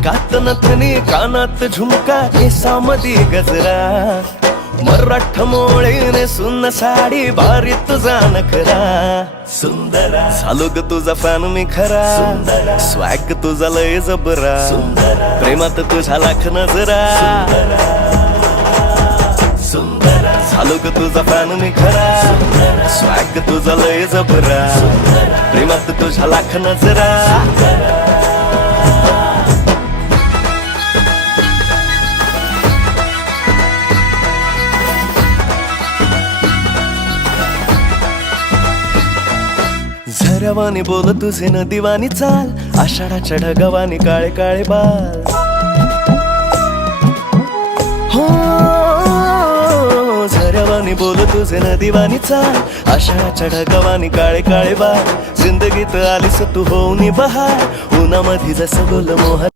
नाकात नथनी कानात झुमका केसामधी गजरा मराठ मोळीने सुन्न साडी भारी तुझा नखरा सुंदरा झालो ग तुझा फॅन मी खरा सुंदरा स्वॅग तुझा लय जबरा सुंदरा प्रेमात तुझा लाख नजरा सुंदरा झालो ग तुझा फॅन मी खरा स्वॅग तुझा लय जबरा प्रेमात तुझा लाख नजरा झऱ्यावानी बोल तुझे नदीवानी चाल आषाढाच्या ढगावानी काळे काळे बाल हो झऱ्यावानी बोल तुझे नदीवानी चाल आषाढाच्या ढगावानी काळे काळे बाल जिंदगीत आलीस तू होऊनी बहार उन्हामध्ये जसं बोल मोह